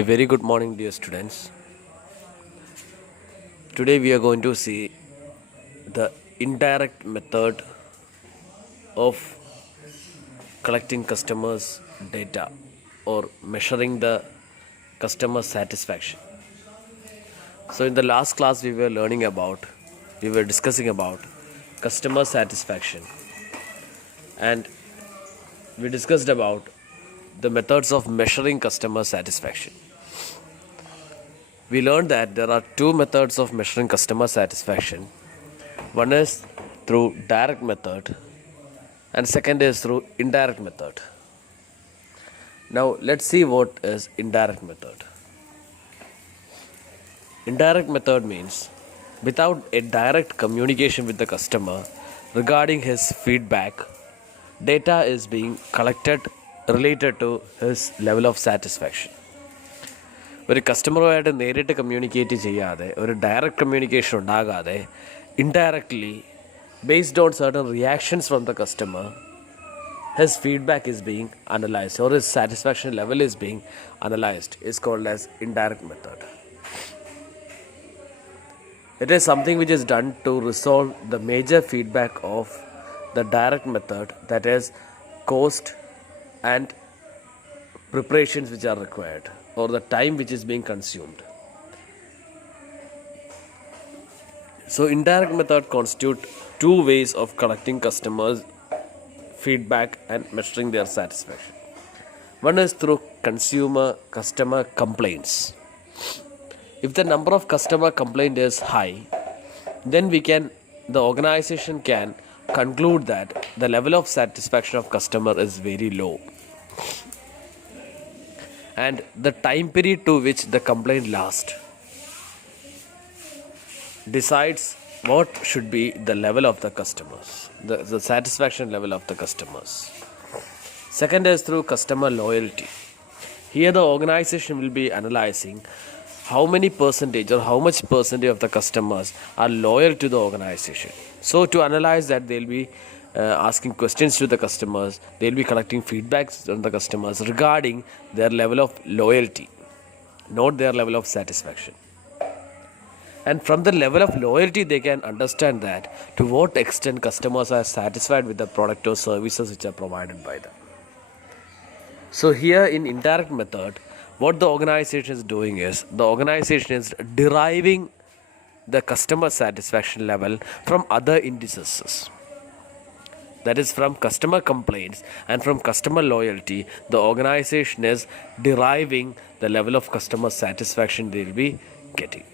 A very good morning, dear students. Today we are going to see the indirect method of collecting customers' data or measuring the customer satisfaction. So, in the last class, we were discussing about customer satisfaction, and we discussed about the methods of measuring customer satisfaction. We learned that there are two methods of measuring customer satisfaction. One is through direct method and second is through indirect method. Now let's see what is indirect method. Indirect method means without a direct communication with the customer regarding his feedback, data is being collected related to his level of satisfaction. ഒരു കസ്റ്റമറുമായിട്ട് നേരിട്ട് communicate ചെയ്യാതെ ഒരു direct communication ഉണ്ടാകാതെ indirectly based on certain reactions from the customer his feedback is being analysed or his satisfaction level is being analysed is called as indirect method. It is something which is done to resolve the major feedback of the direct method, that is cost and preparations which are required or the time which is being consumed. So indirect method constitute two ways of collecting customers feedback and measuring their satisfaction. One is through customer complaints. If the number of customer complaint is high, then the organization can conclude that the level of satisfaction of customer is very low, and the time period to which the complaint lasts decides what should be the level of the customers, the satisfaction level of the customers. Second is through customer loyalty. Here the organization will be analyzing how many percentage or how much percentage of the customers are loyal to the organization. So to analyze that, they'll be asking questions to the customers, they'll be collecting feedbacks from the customers regarding their level of loyalty, not their level of satisfaction. And from the level of loyalty, they can understand that to what extent customers are satisfied with the product or services which are provided by them. So here in indirect method, what the organization is doing is, the organization is deriving the customer satisfaction level from other indices. That is, from customer complaints and from customer loyalty, the organization is deriving the level of customer satisfaction they will be getting.